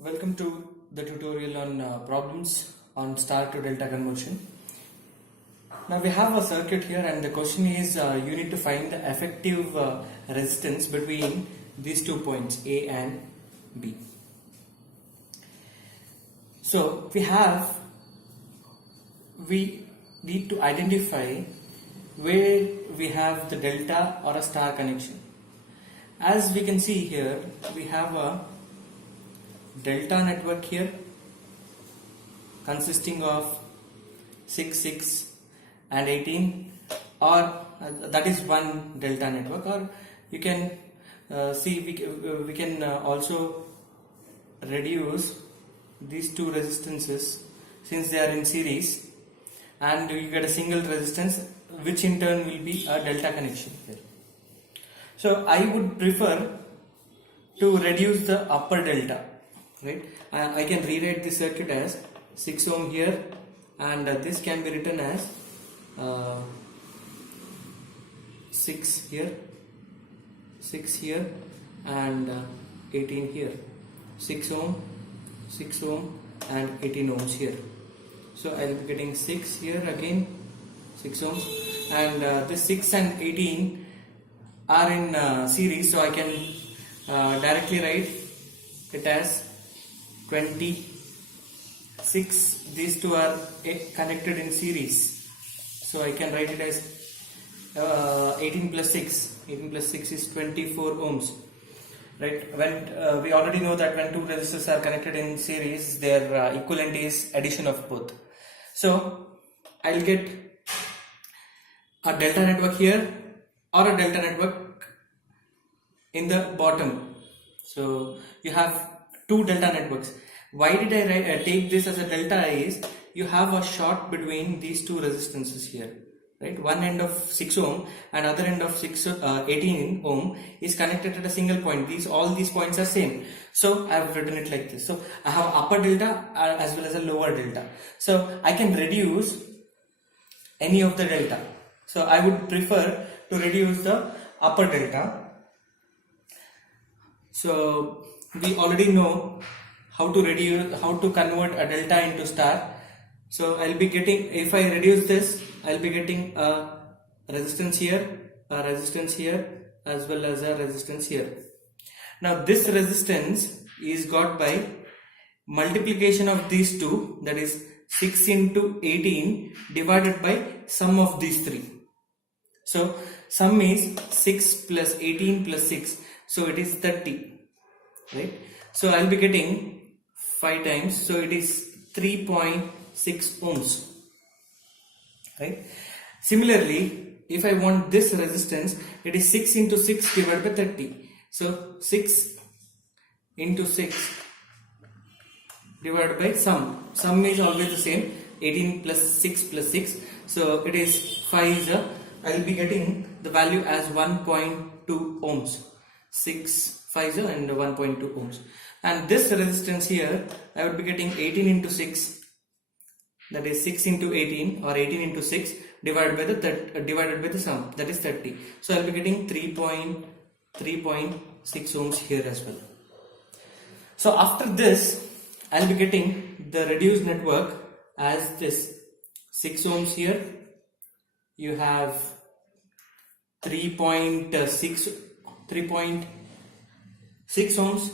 Welcome to the tutorial on problems on star to delta conversion. Now we have a circuit here and the question is you need to find the effective resistance between these 2 points A and B. So we need to identify where we have the delta or a star connection. As we can see here, we have a delta network here consisting of 6, 6 and 18, or that is one delta network, or you can see we can also reduce these two resistances since they are in series, and you get a single resistance which in turn will be a delta connection here. So I would prefer to reduce the upper delta, right? I can rewrite the circuit as 6 ohm here, and this can be written as 6 here, 6 here, and 18 here. 6 ohm, 6 ohm, and 18 ohms here. So I will be getting 6 here again, 6 ohms, and this 6 and 18 are in series, so I can directly write it as 26. These two are connected in series, so I can write it as 18 plus 6. 18 plus 6 is 24 ohms, right? When we already know that when two resistors are connected in series, their equivalent is addition of both. So I'll get a delta network here or a delta network in the bottom. So you have two delta networks. Why did I take this as a delta is you have a short between these two resistances here, right? One end of 6 ohm and other end of 18 ohm is connected at a single point. All these points are same, so I have written it like this. So I have upper delta as well as a lower delta, so I can reduce any of the delta. So I would prefer to reduce the upper delta. So we already know how to convert a delta into star. So I'll be getting, if I reduce this, I'll be getting a resistance here, a resistance here, as well as a resistance here. Now this resistance is got by multiplication of these two, that is 6 into 18 divided by sum of these three. So sum is 6 plus 18 plus 6, so it is 30, right? So I'll be getting 5 times, so it is 3.6 ohms, right? Similarly, if I want this resistance, it is 6 into 6 divided by 30. So 6 into 6 divided by sum. Sum is always the same, 18 plus 6 plus 6. So it is 5. I will be getting the value as 1.2 ohms. 6 5 and 1.2 ohms. And this resistance here, I would be getting 18 into 6, that is 6 into 18, or 18 into 6 divided by the sum, that is 30. So I will be getting 3.6 ohms here as well. So after this, I will be getting the reduced network as this 6 ohms here. You have 3.6 ohms,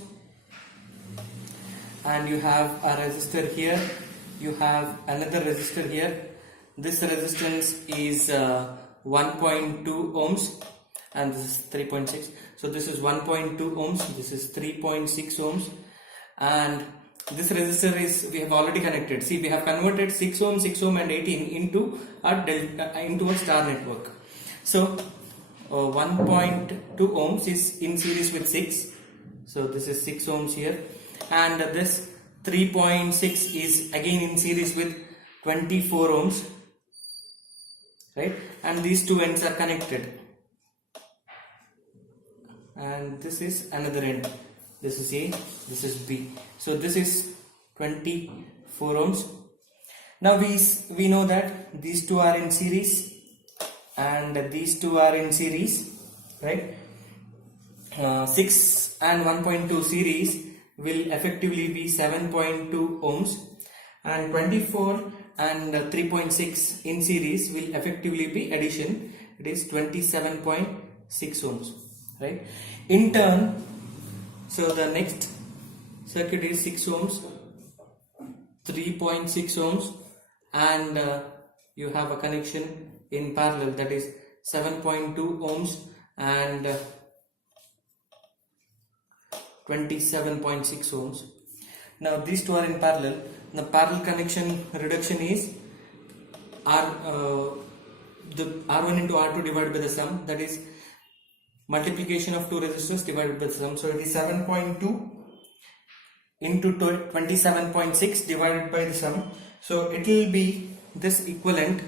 and you have a resistor here, you have another resistor here. This resistance is 1.2 ohms and this is 3.6. So this is 1.2 ohms, this is 3.6 ohms, and this resistor is, we have already connected. See, we have converted 6 ohm, 6 ohm and 18 into a star network. So 1.2 ohms is in series with 6, so this is 6 ohms here, and this 3.6 is again in series with 24 ohms, right? And these two ends are connected, and this is another end. This is A, this is B. So this is 24 ohms. Now we know that these two are in series and these two are in series, right? 6 and 1.2 series, will effectively be 7.2 ohms, and 24 and 3.6 in series will effectively be addition, it is 27.6 ohms, right? In turn, so the next circuit is 6 ohms, 3.6 ohms, and you have a connection in parallel, that is 7.2 ohms and 27.6 ohms. Now these two are in parallel. The parallel connection reduction is the R1 into R2 divided by the sum, that is multiplication of two resistors divided by the sum. So it is 7.2 into 27.6 divided by the sum. So it will be, this equivalent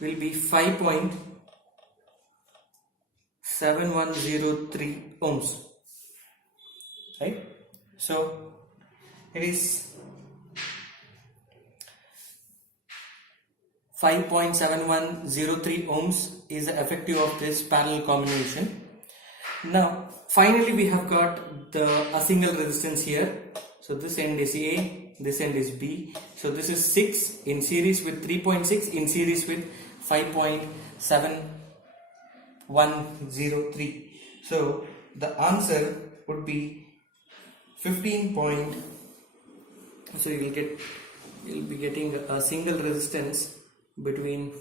will be 5.7103 ohms, right? So it is 5.7103 ohms is the effective of this parallel combination. Now finally we have got a single resistance here. So this end is A, this end is B. So this is 6 in series with 3.6 in series with 5.7103. So the answer would be 15 point. So you will be getting a single resistance between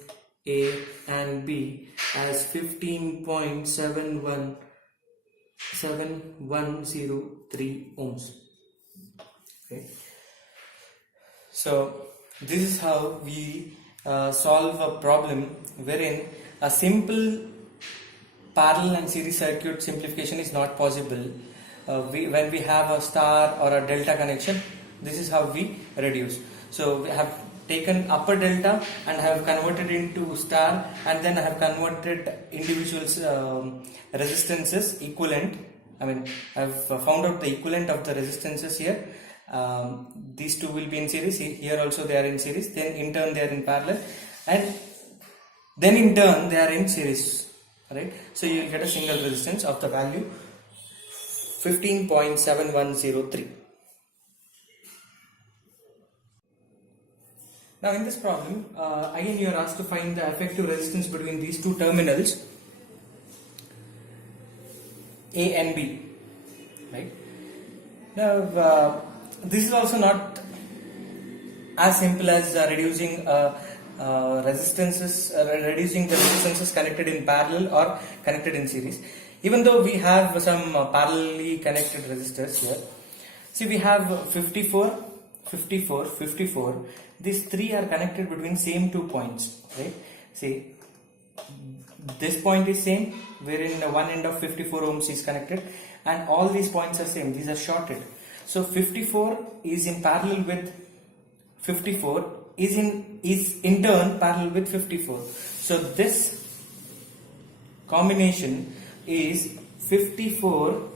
A and B as 15.7103 ohms. Okay. So this is how we solve a problem wherein a simple parallel and series circuit simplification is not possible. When we have a star or a delta connection, this is how we reduce. So we have taken upper delta and have converted into star, and then I have converted individual resistances equivalent. I mean, I have found out the equivalent of the resistances here. These two will be in series, here also they are in series, then in turn they are in parallel, and then in turn they are in series, right? So you will get a single resistance of the value 15.7103. Now in this problem, again you are asked to find the effective resistance between these two terminals A and B, right? Now this is also not as simple as reducing reducing the resistances connected in parallel or connected in series. Even though we have some parallelly connected resistors here, see we have 54, 54, 54. These three are connected between same 2 points, right? See, this point is same, wherein one end of 54 ohms is connected, and all these points are same. These are shorted. So 54 is in parallel with 54 is in turn parallel with 54. So this combination is 54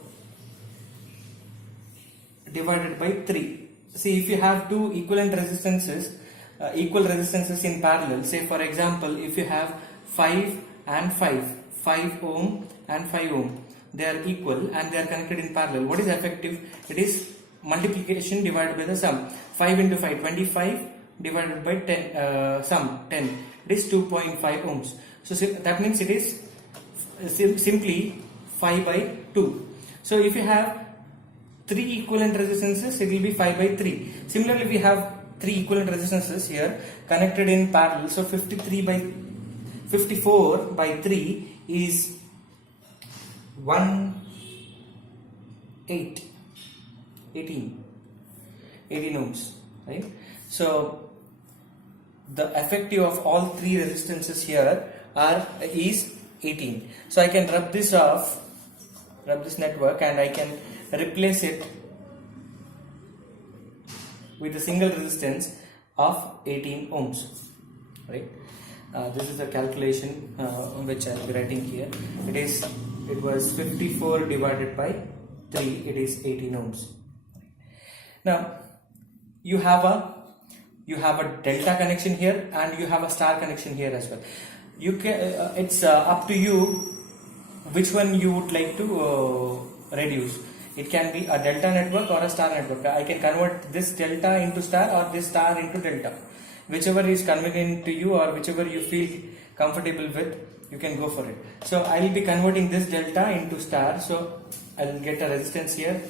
divided by 3. See, if you have two equivalent resistances, equal resistances in parallel, say for example, if you have 5 and 5 ohm and 5 ohm, they are equal and they are connected in parallel. What is effective? It is multiplication divided by the sum. 5 into 5, 25 divided by 10, sum 10. It is 2.5 ohms. So that means it is simply 5 by 2. So if you have 3 equivalent resistances, it will be 5 by 3. Similarly, we have 3 equivalent resistances here connected in parallel. So 54 by 3 is 18 ohms, right? So the effective of all 3 resistances here is 18. So I can rub this network, and I can replace it with a single resistance of 18 ohms, right? This is the calculation which I will be writing here. It was 54 divided by 3. It is 18 ohms. Now you have a delta connection here, and you have a star connection here as well. You can it's up to you which one you would like to reduce. It can be a delta network or a star network. I can convert this delta into star or this star into delta. Whichever is convenient to you or whichever you feel comfortable with, you can go for it. So I will be converting this delta into star. So I will get a resistance here,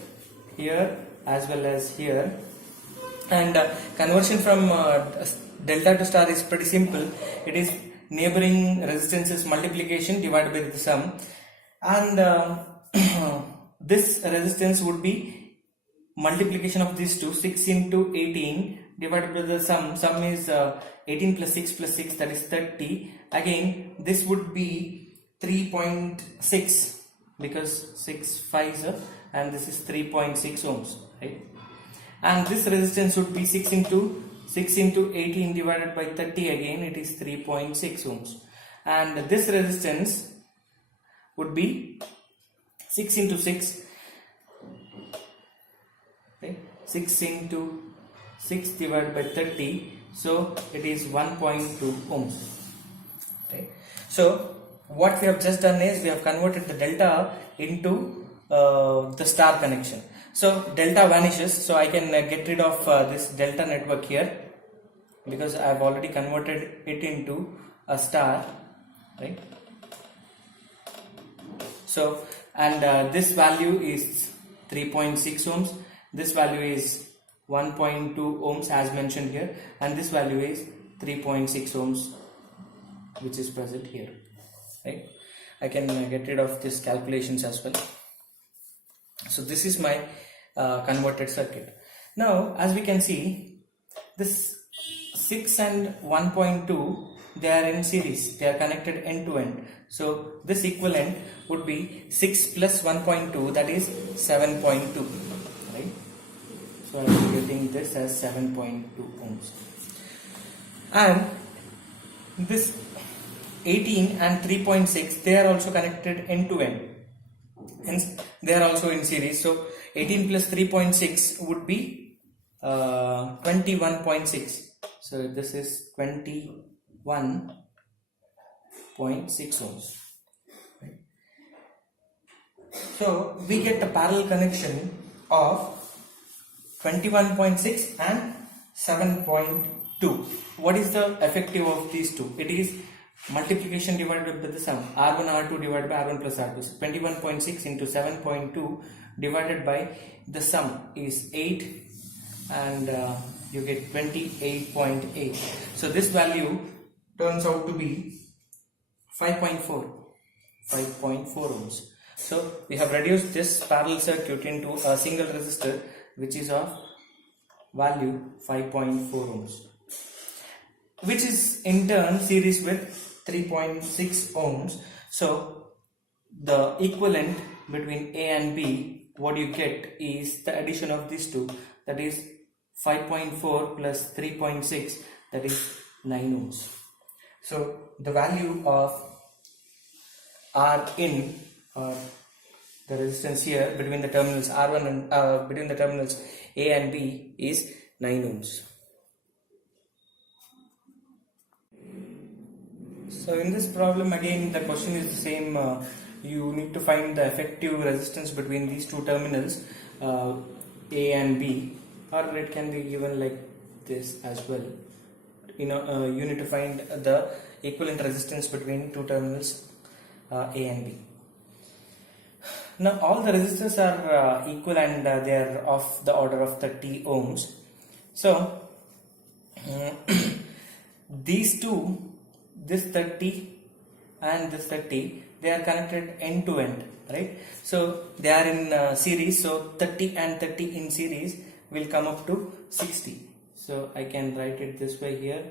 here as well as here. And conversion from delta to star is pretty simple. It is neighboring resistances multiplication divided by the sum, and this resistance would be multiplication of these two, 6 into 18 divided by the sum. Sum is 18 plus 6 plus 6, that is 30. Again this would be 3.6 because 6 5s and this is 3.6 ohms, right? And this resistance would be 6 into 18 divided by 30, again it is 3.6 ohms. And this resistance would be 6 into 6, okay? 6 into 6 divided by 30, so it is 1.2 ohms, right? So what we have just done is we have converted the delta into the star connection. So delta vanishes, so I can get rid of this delta network here because I have already converted it into a star, right? So, and this value is 3.6 ohms, this value is 1.2 ohms as mentioned here, and this value is 3.6 ohms which is present here, right? I can get rid of this calculations as well. So this is my converted circuit. Now as we can see, this 6 and 1.2, they are in series, they are connected end to end. So this equivalent would be 6 plus 1.2, that is 7.2, right? So I am getting this as 7.2 ohms. And this 18 and 3.6, they are also connected end to end, hence they are also in series. So 18 plus 3.6 would be 21.6. So this is 21.6 ohms, right? So we get a parallel connection of 21.6 and 7.2. What is the effective of these two? It is multiplication divided by the sum, R1 R2 divided by R1 plus R2. So 21.6 into 7.2 divided by the sum is 8, and you get 28.8. So this value turns out to be 5.4 ohms. So we have reduced this parallel circuit into a single resistor which is of value 5.4 ohms, which is in turn series with 3.6 ohms. So the equivalent between A and B, what you get is the addition of these two, that is 5.4 plus 3.6, that is 9 ohms. So the value of R in, the resistance here between the terminals R1 and between the terminals A and B is 9 ohms. So in this problem again the question is the same. You need to find the effective resistance between these two terminals A and B, or it can be given like this as well. You need to find the equivalent resistance between two terminals A and B. Now all the resistors are equal and they are of the order of 30 ohms. So these two, this 30 and this 30, they are connected end to end, right? So they are in series, so 30 and 30 in series will come up to 60. So I can write it this way here,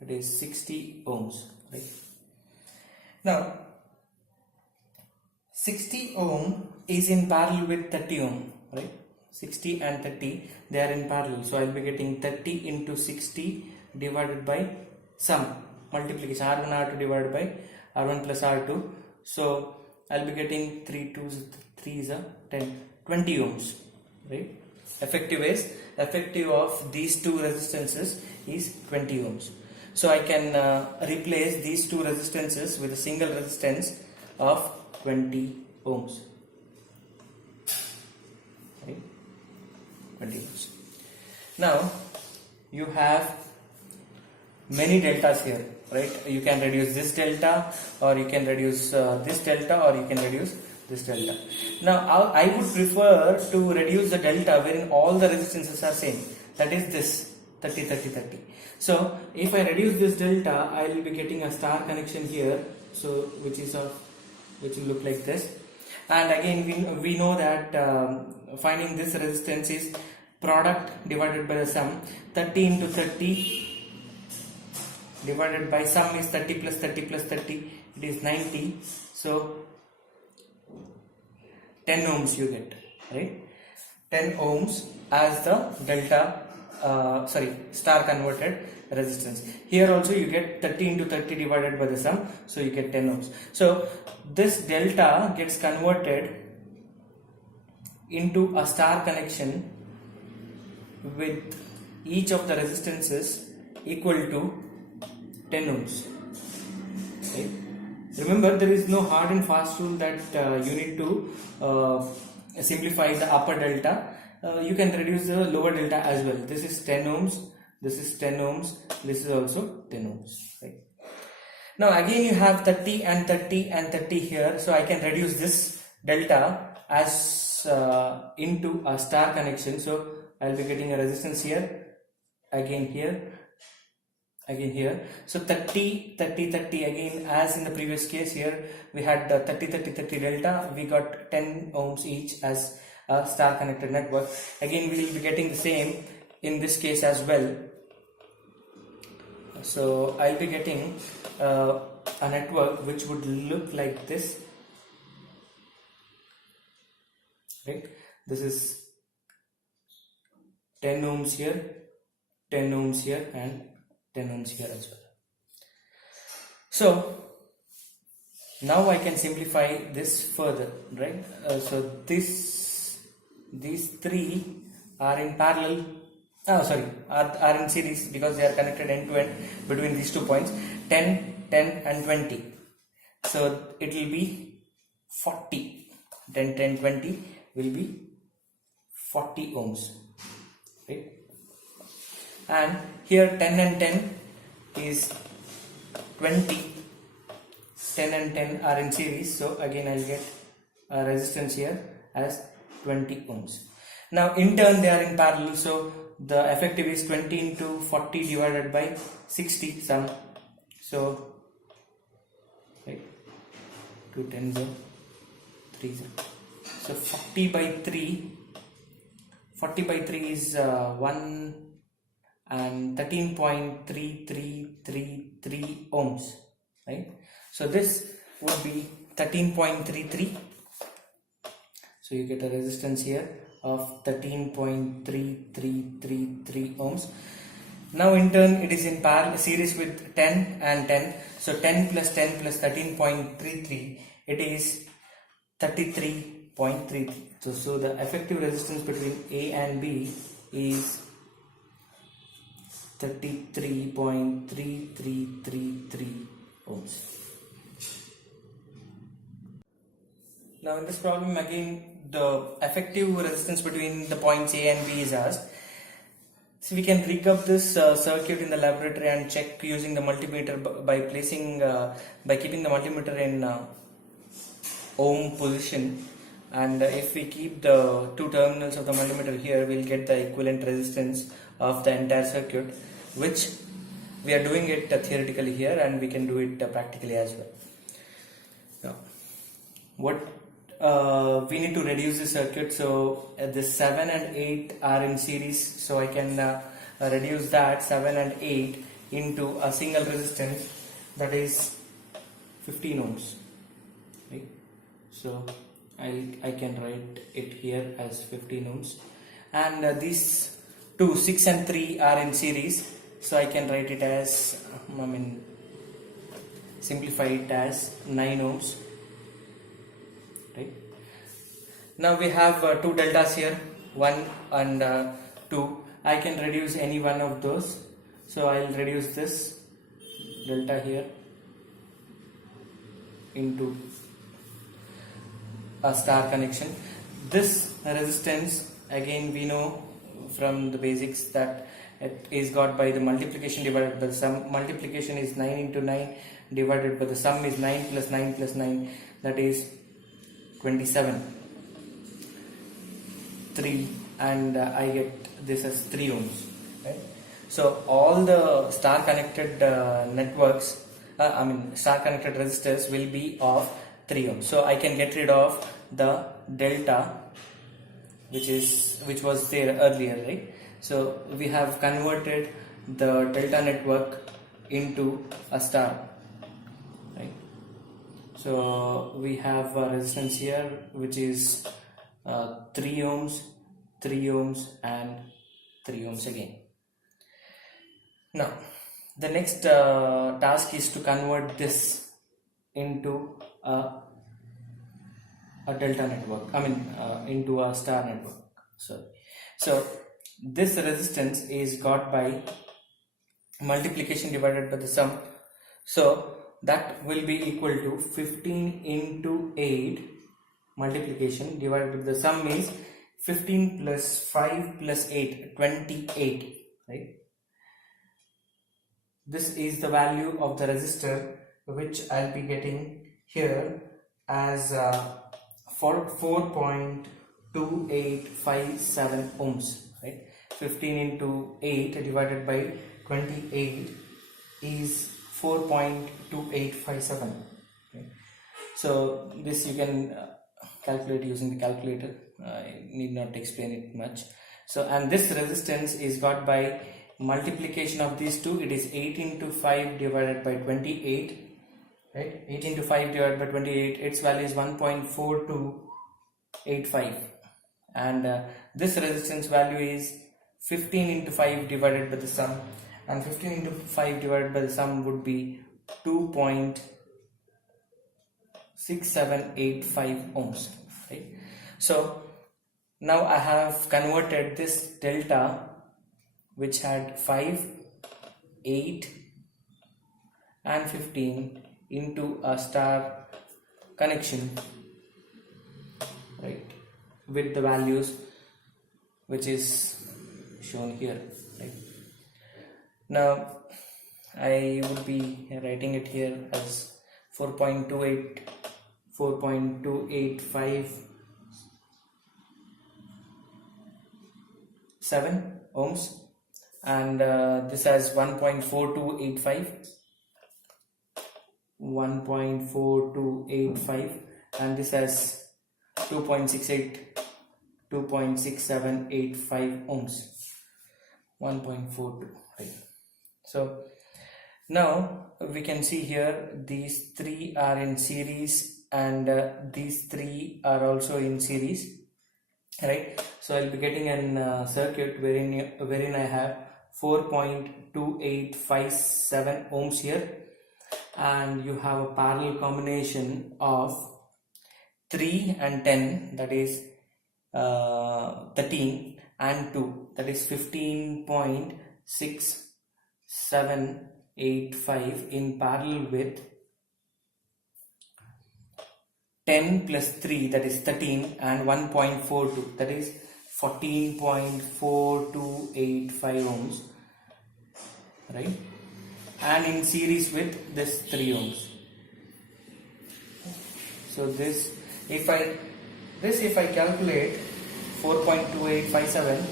it is 60 ohms, right? Now 60 ohm is in parallel with 30 ohm, right? 60 and 30, they are in parallel, so I will be getting 30 into 60 divided by sum, multiplication, R1 R2 divided by R1 plus R2. So I will be getting 3 2s 3 is a 10, 20 ohms, right? Effective of these two resistances is 20 ohms. So I can replace these two resistances with a single resistance of 20 ohms. 20 ohms. Now you have many deltas here, right? You can reduce this delta, or you can reduce this delta, or you can reduce this delta. Now I would prefer to reduce the delta wherein all the resistances are same, that is this 30 30 30. So if I reduce this delta, I will be getting a star connection here, so which will look like this. And again we know that finding this resistance is product divided by the sum. 30 into 30 divided by sum is 30 plus 30 plus 30, it is 90. So 10 ohms you get, right? 10 ohms as the delta star converted resistance. Here also you get 30 into 30 divided by the sum, so you get 10 ohms. So this delta gets converted into a star connection with each of the resistances equal to 10 ohms. Okay. Remember, there is no hard and fast rule that you need to simplify the upper delta. You can reduce the lower delta as well. This is 10 ohms, this is 10 ohms, this is also 10 ohms. Right. Now again you have 30 and 30 and 30 here, so I can reduce this delta as into a star connection. So I will be getting a resistance here, again here, again here. So 30 30 30 again, as in the previous case. Here we had the 30 30 30 delta, we got 10 ohms each as a star connected network. Again we will be getting the same in this case as well. So I'll be getting a network which would look like this, right? This is 10 ohms here, 10 ohms here, and 10 ohms here as well. So now I can simplify this further, right? So these three are in parallel, are in series because they are connected end to end between these 2 points, 10 10 and 20. So it will be 40, 10 10 20 will be 40 ohms, right? And here 10 and 10 is 20, 10 and 10 are in series, so again I'll get a resistance here as 20 ohms. Now in turn they are in parallel, so the effective is 20 into 40 divided by 60 sum. So right, 2 10 0 3 0. So 40 by 3 is 1 and 13.3333 ohms, right? So this would be 13.33. So you get a resistance here of 13.3333 ohms. Now in turn it is in parallel series with 10 and 10. So 10 plus 10 plus 13.33, it is 33.33. So the effective resistance between A and B is 33.3333 ohms. Now in this problem again the effective resistance between the points A and B is asked. So we can rig up this circuit in the laboratory and check using the multimeter by placing by keeping the multimeter in ohm position, and if we keep the two terminals of the multimeter here, we'll get the equivalent resistance of the entire circuit, which we are doing it theoretically here, and we can do it practically as well. Now, what we need to reduce the circuit, so the 7 and 8 are in series, so I can reduce that 7 and 8 into a single resistance, that is 15 ohms, right? So I can write it here as 15 ohms, and these two 6 and 3 are in series, so I can write it as simplify it as 9 ohms. Right. Now we have two deltas here, 1 and 2. I can reduce any one of those, so I will reduce this delta here into a star connection. This resistance, again we know from the basics that it is got by the multiplication divided by the sum. Multiplication is 9 into 9 divided by the sum is 9 plus 9 plus 9, that is 27. 3, and I get this as 3 ohms. Right? So all the star connected networks, star connected resistors will be of 3 ohms. So I can get rid of the delta which was there earlier, right? So we have converted the delta network into a star, right? So we have a resistance here which is 3 ohms, 3 ohms and 3 ohms again. Now the next task is to convert this into a delta network, into a star network. So this resistance is got by multiplication divided by the sum. So that will be equal to 15 into 8 multiplication divided by the sum is 15 plus 5 plus 8, 28, right? This is the value of the resistor which I'll be getting here as 4.2857 ohms, right? 15 into 8 divided by 28 is 4.2857. Okay. So this you can calculate using the calculator. I need not explain it much. So, and this resistance is got by multiplication of these two. It is 8 into 5 divided by 28. Right? 8 into 5 divided by 28, its value is 1.4285, and this resistance value is 15 into 5 divided by the sum, and 15 into 5 divided by the sum would be 2.6785 ohms, right? So now I have converted this delta which had 5, 8 and 15 into a star connection, right, with the values which is shown here, right? Now I would be writing it here as 4.287 ohms, and this has 1.4285, and this has 2.6785 ohms, 1.42, right? So now we can see here these three are in series, and these three are also in series, right? So I'll be getting a circuit wherein I have 4.2857 ohms here, and you have a parallel combination of 3 and 10, that is 13, and 2, that is 15.6785 in parallel with 10 plus 3, that is 13, and 1.42, that is 14.4285 ohms, right? And in series with this 3 ohms. So this, if I calculate 4.2857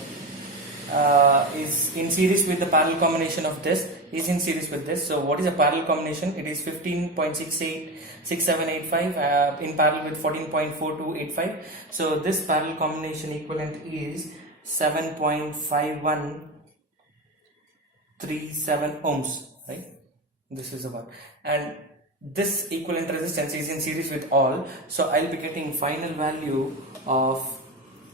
is in series with the parallel combination of this, is in series with this. So what is a parallel combination? It is 15.6785 in parallel with 14.4285. So this parallel combination equivalent is 7.5137 ohms, right? This is the one, and this equivalent resistance is in series with all. So I'll be getting final value of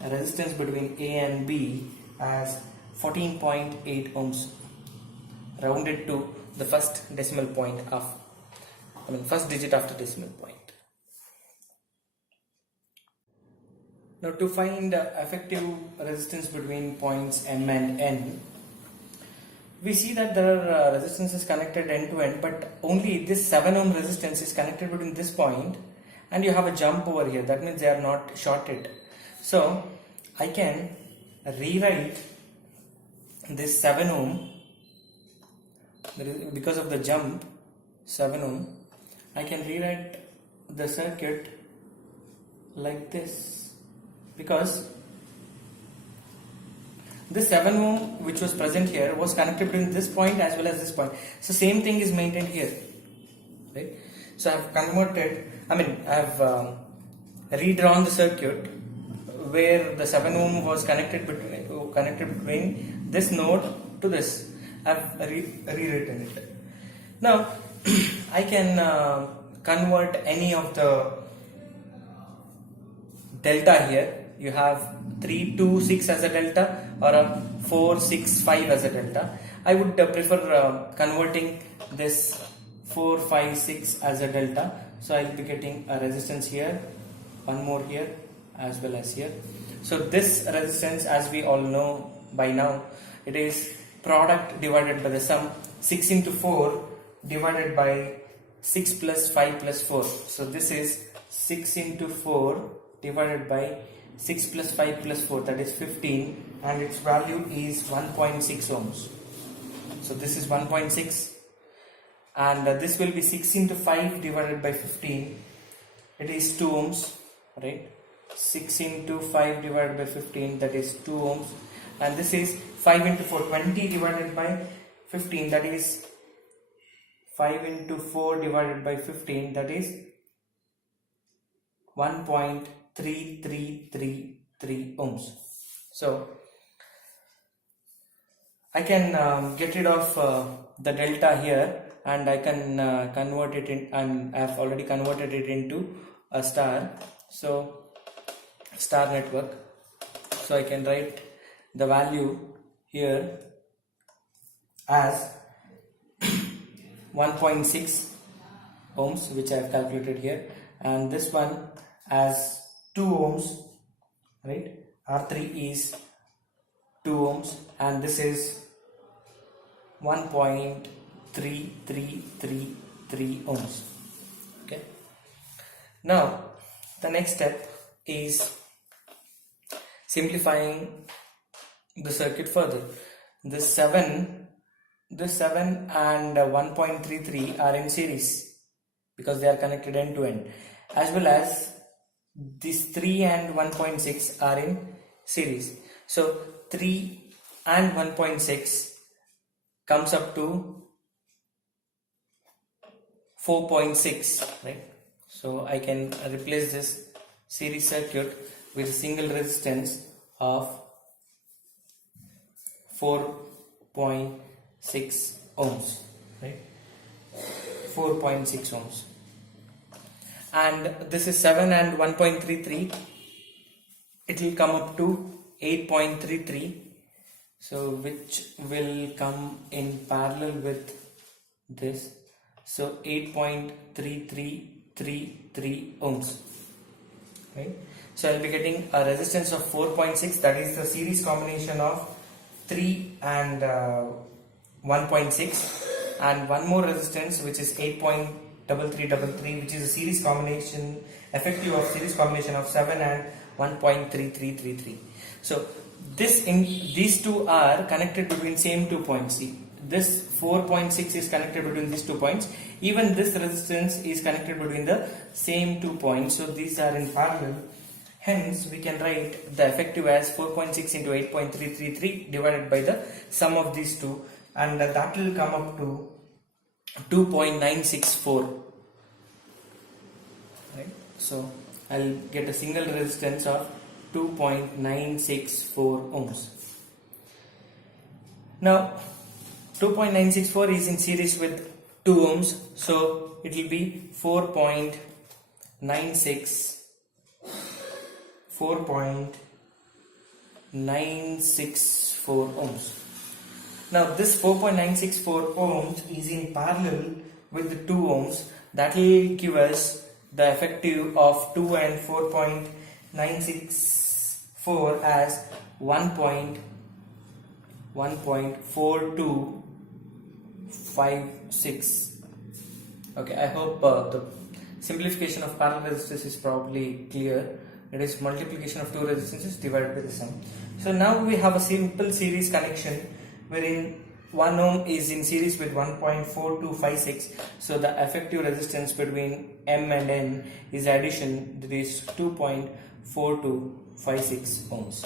resistance between A and B as 14.8 ohms, rounded to the first decimal point of, first digit after decimal point. Now to find effective resistance between points M and N, we see that there are resistances connected end to end, but only this 7 ohm resistance is connected between this point, and you have a jump over here. That means they are not shorted. So I can rewrite this 7 ohm, because of the jump 7 ohm, I can rewrite the circuit like this, because this 7 ohm which was present here was connected between this point as well as this point. So same thing is maintained here, right? So I have converted, I have redrawn the circuit where the 7 ohm was connected between this node to this. I have rewritten it. Now I can convert any of the delta here. You have 3, 2, 6 as a delta, or a 4, 6, 5 as a delta. I would prefer converting this 4, 5, 6 as a delta. So I will be getting a resistance here, one more here as well as here. So this resistance, as we all know by now, it is product divided by the sum, 6 into 4 divided by 6 plus 5 plus 4. So this is 6 into 4 divided by 6 plus 5 plus 4, that is 15, and its value is 1.6 ohms. So this is 1.6, and this will be 6 into 5 divided by 15, it is 2 ohms, right? 6 into 5 divided by 15, that is 2 ohms, and this is 5 into 4, 20 divided by 15, that is 5 into 4 divided by 15, that is 1.3333 ohms. So I can get rid of the delta here, and I can convert it in, and I have already converted it into a star. So star network. So I can write the value here as 1.6 ohms, which I have calculated here, and this one as 2 ohms, right? R3 is 2 ohms, and this is 1.3333 ohms. Okay. Now the next step is simplifying the circuit further. This 7 and 1.33 are in series because they are connected end to end, as well as these 3 and 1.6 are in series. So 3 and 1.6 comes up to 4.6, right? So I can replace this series circuit with a single resistance of 4.6 ohms, right? 4.6 ohms. And this is 7 and 1.33, it will come up to 8.33, so which will come in parallel with this, so 8.3333 ohms, right? So I will be getting a resistance of 4.6, that is the series combination of 3 and 1.6, and one more resistance which is 8.3333, which is a series combination, effective of series combination of 7 and 1.3333. So these two are connected between same 2 points. See, this 4.6 is connected between these 2 points. Even this resistance is connected between the same 2 points. So these are in parallel. Hence, we can write the effective as 4.6 into 8.333 divided by the sum of these two, and that will come up to 2.964. Right? So I'll get a single resistance of 2.964 ohms. Now 2.964 is in series with 2 ohms, so it will be 4.964 ohms. Now this 4.964 ohms is in parallel with the 2 ohms, that will give us the effective of 2 and 4.964 as 1.4256. Okay, I hope the simplification of parallel resistors is probably clear. It is multiplication of two resistances divided by the sum. So now we have a simple series connection wherein 1 ohm is in series with 1.4256, so the effective resistance between M and N is addition, that is 2.4256 ohms.